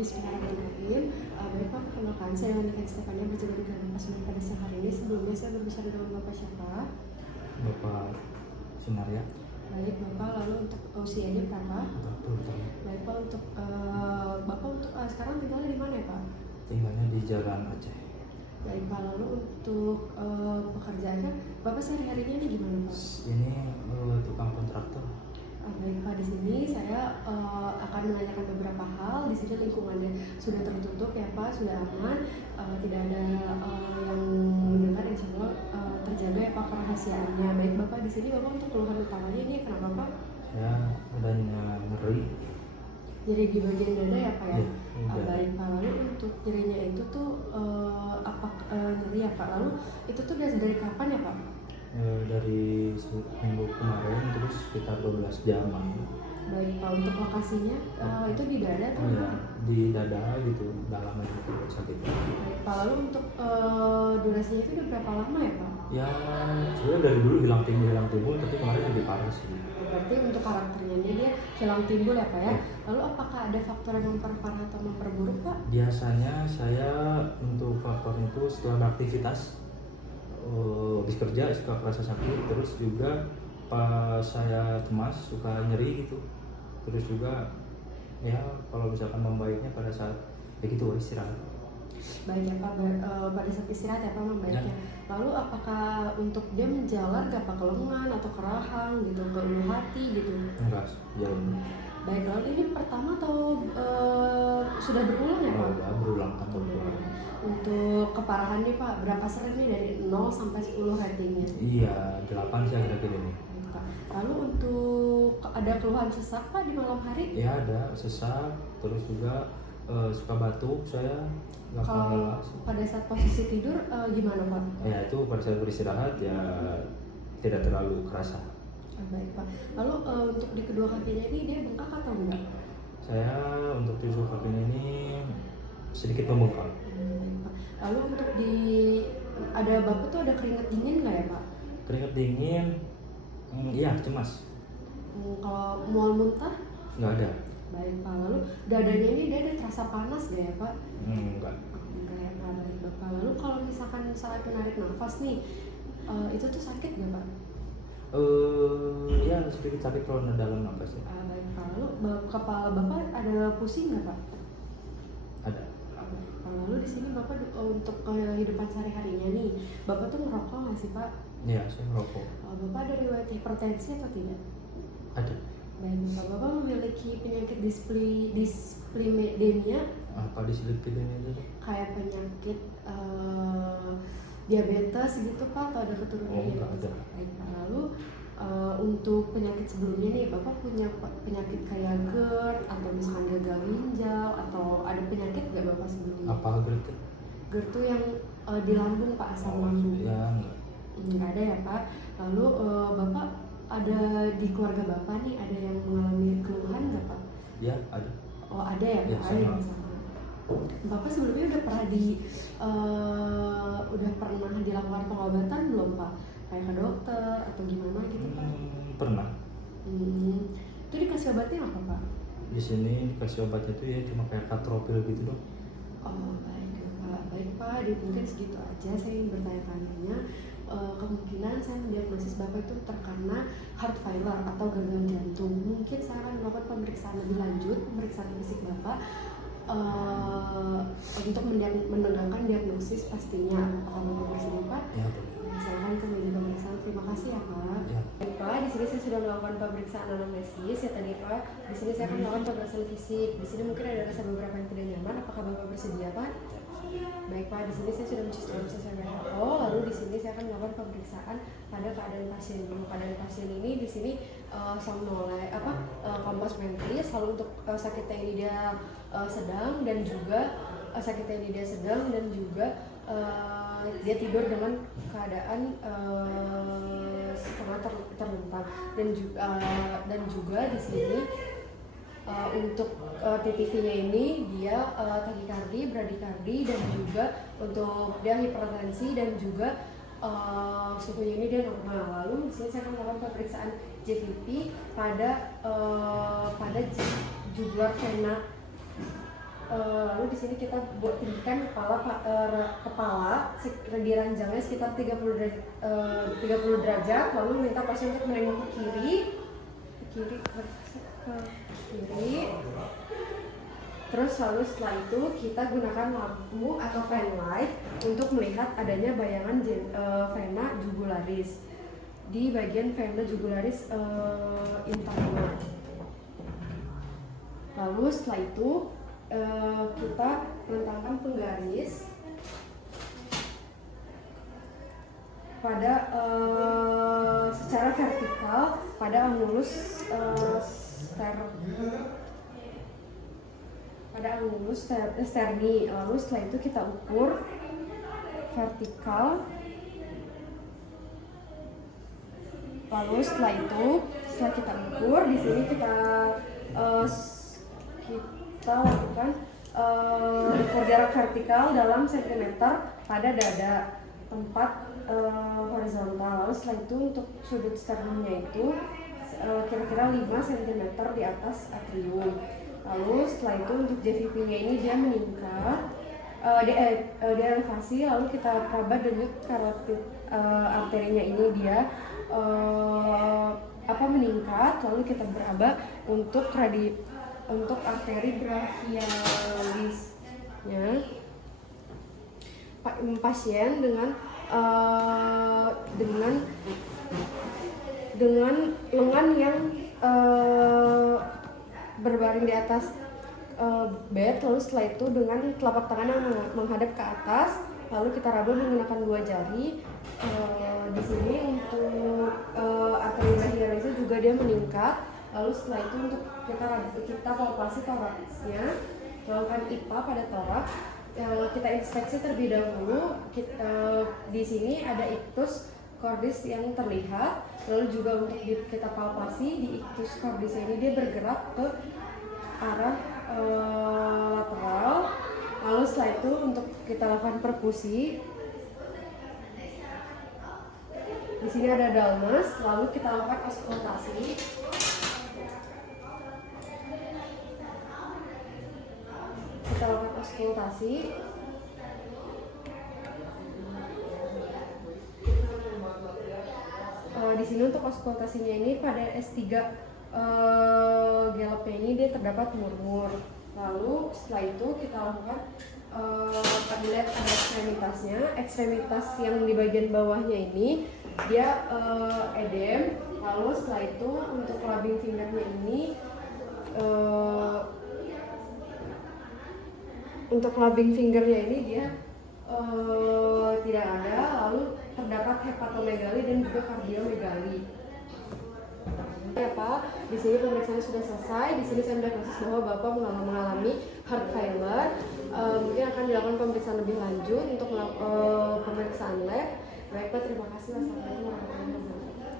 Bismillahirrahmanirrahim. Baik Pak, perkenalkan saya Monika Stefania berjaga di Gardu Pasundan pada siang hari ini. Sebelumnya saya berbicara dengan Bapak siapa? Bapak Sunaria. Baik Bapak, lalu untuk usianya berapa? 40 tahun. Baik Pak, untuk Bapak untuk sekarang tinggal di mana ya Pak? Tinggalnya di Jalan Aceh. Baik Pak, lalu untuk pekerjaannya Bapak sehari-harinya ini gimana Pak? Ini tukang kontraktor. Baik Pak, di sini saya akan menanyakan beberapa hal. Di sini lingkungannya sudah tertutup ya Pak, sudah aman, tidak ada yang mendengar, insya Allah terjaga ya Pak kerahasiaannya. Baik Bapak, di sini Bapak untuk keluhan utamanya ini kenapa Pak? Saya adanya nyeri. Nyeri di bagian dada ya Pak ya? Iya. Baik Pak, lalu untuk nyerinya itu tuh nyeri ya Pak? Lalu itu tuh dari kapan ya Pak? Dari minggu kemarin, terus sekitar 12 jam. Baik Pak, untuk lokasinya itu di dada atau ya, di dada gitu, dalam aja sakit. Baik Pak, lalu untuk durasinya itu udah berapa lama ya Pak? Ya, sebenarnya dari dulu hilang timbul, tapi kemarin lebih parah sih. Berarti untuk karakternya dia hilang timbul ya Pak ya? Lalu apakah ada faktor yang memperparah atau memperburuk Pak? Biasanya saya untuk faktor itu setelah beraktivitas, habis kerja suka kerasa sakit, terus juga pas saya cemas suka nyeri gitu, terus juga ya kalau misalkan membaiknya pada saat ya gitu istirahat. Baik ya Pak, pada saat istirahat ya Pak membaiknya. Ya. Lalu apakah untuk dia menjalar gak Pak ke lengan atau ke rahang gitu, ke ulu hati gitu? Enggak, jalan. Baik, lalu ini pertama atau sudah berulang ya Pak? Udah berulang atau berulang. Untuk keparahan nih Pak, berapa sering nih dari 0 sampai 10 ratingnya? Iya, 8 sih akhir-akhir ini. Lalu untuk ada keluhan sesak Pak di malam hari? Ya ada, sesak, terus juga suka batuk saya. Kalau pada saat posisi tidur gimana Pak? Ya itu pada saat beristirahat ya tidak terlalu kerasa. Baik Pak. Lalu untuk di kedua kakinya ini dia bengkak atau enggak? Saya untuk di kedua kakinya ini sedikit membengkak. Baik Pak. Lalu untuk ada Bapak tuh ada keringat dingin nggak ya Pak? Keringat dingin, iya cemas. Kalau mual muntah? Nggak ada. Baik Pak. Lalu dadanya ini dia ada terasa panas nggak ya Pak? Enggak. Enggak ya Pak. Baik Bapak. Lalu kalau misalkan saat menarik nafas nih, itu tuh sakit nggak Pak? Ya sedikit sakit kalau dalam nafas ya. Baik Pak. Lalu kepala Bapak ada pusing nggak Pak? Ada. Lalu di sini Bapak untuk kehidupan sehari-harinya nih, Bapak tuh ngerokok nggak sih Pak? Iya, saya merokok. Bapak ada riwayat hipertensi atau tidak? Ada. Baik, Bapak memiliki penyakit dislipidemia? Apa dislipidemia itu? Kayak penyakit diabetes gitu Pak, atau ada keturunan Enggak diabetes? ada. Baik Pak. Lalu untuk penyakit sebelumnya nih, Bapak punya penyakit kayak GERD atau misalkan gagal ginjal atau ada penyakit nggak Bapak sebelumnya? Apa GERD? GERD tuh yang di lambung Pak, asam lambung. Ya enggak. Nggak ada ya Pak. Lalu Bapak ada di keluarga Bapak nih ada yang mengalami keluhan nggak Pak? Ya ada. Oh ada ya Pak. Ya, sama. Bapak sebelumnya udah pernah dilakukan pengobatan belum Pak? Kayak ke dokter atau gimana gitu Pak? Pernah. Itu dikasih obatnya apa Pak? Di sini dikasih obatnya itu ya cuma kayak katropil gitu dong. Oh baik Pak. Baik Pak, mungkin segitu aja saya ingin bertanya-tanya. Kemungkinan saya mendiagnosis Bapak itu terkena heart failure atau gagal jantung. Mungkin saya akan melakukan pemeriksaan lebih lanjut, pemeriksaan fisik Bapak untuk menegakkan diagnosis pastinya. Apakah Bapak bersedia Pak? Ya boleh. Silakan ke meja pemeriksaan. Terima kasih ya Pak. Ya. Baik Pak, di sini saya sudah melakukan pemeriksaan anamnesis ya tadi Pak. Di sini saya akan melakukan pemeriksaan fisik. Di sini mungkin ada rasa beberapa yang tidak nyaman. Apakah Bapak bersedia Pak? Baik Pak, di sini saya sudah mencuci sesuai WHO. Lalu di sini saya akan melakukan pemeriksaan pada keadaan pasien dulu. Keadaan pasien ini di sini somnolent, kompas mentris. Lalu untuk sakitnya ini dia sedang dan juga dia tidur dengan keadaan setengah terlentang dan juga di sini untuk TTV-nya ini dia takikardi, bradikardi dan juga untuk dia hipertensi dan juga suhunya ini dia normal. Lalu di sini saya akan melakukan pemeriksaan JVP pada jugular vena Lalu di sini kita buat tinggikan kepala di ranjangnya sekitar 30 derajat, lalu minta pasien untuk menengok ke kiri, terus lalu setelah itu kita gunakan lampu atau fan light untuk melihat adanya bayangan vena jugularis di bagian vena jugularis interna. Lalu setelah itu kita rentangkan penggaris pada secara vertikal pada angulus sterni. Lalu setelah itu kita ukur vertikal. Lalu setelah kita ukur, di sini kita lakukan ukur jarak vertikal dalam sentimeter pada dada tempat horizontal. Lalu setelah itu untuk sudut sternumnya itu kira-kira 5 cm di atas atrium. Lalu setelah itu untuk JVP-nya ini dia meningkat di elevasi, lalu kita peraba denyut karotid arterinya ini dia meningkat, lalu kita beraba untuk arteri brachialisnya pasien dengan lengan yang berbaring di atas bed, lalu setelah itu dengan telapak tangan yang menghadap ke atas, lalu kita raba menggunakan 2 jari. Di sini untuk arteri brachialisnya juga dia meningkat. Lalu setelah itu untuk kita palpasi toraksnya, melakukan IPA pada toraks. Kita inspeksi terlebih dahulu. Di sini ada ictus cordis yang terlihat, lalu juga untuk kita palpasi di ictus cordis ini dia bergerak ke arah lateral. Lalu setelah itu untuk kita lakukan perkusi. Di sini ada Dalmas, lalu kita lakukan auskultasi. Di sini untuk auskultasinya ini pada S3 Gallupnya ini dia terdapat murmur. Lalu setelah itu kita lakukan dilihat ada ekstremitas yang di bagian bawahnya ini dia edem. Lalu setelah itu untuk clubbing fingernya ini dia tidak ada. Lalu terdapat hepatomegali dan juga kardiomegali. Ya Pak, di sini pemeriksaannya sudah selesai. Di sini saya mendiagnosis bahwa Bapak mengalami heart failure. Mungkin akan dilakukan pemeriksaan lebih lanjut untuk pemeriksaan lab. Baik Pak, terima kasih. Wassalamualaikum warahmatullahi wabarakatuh.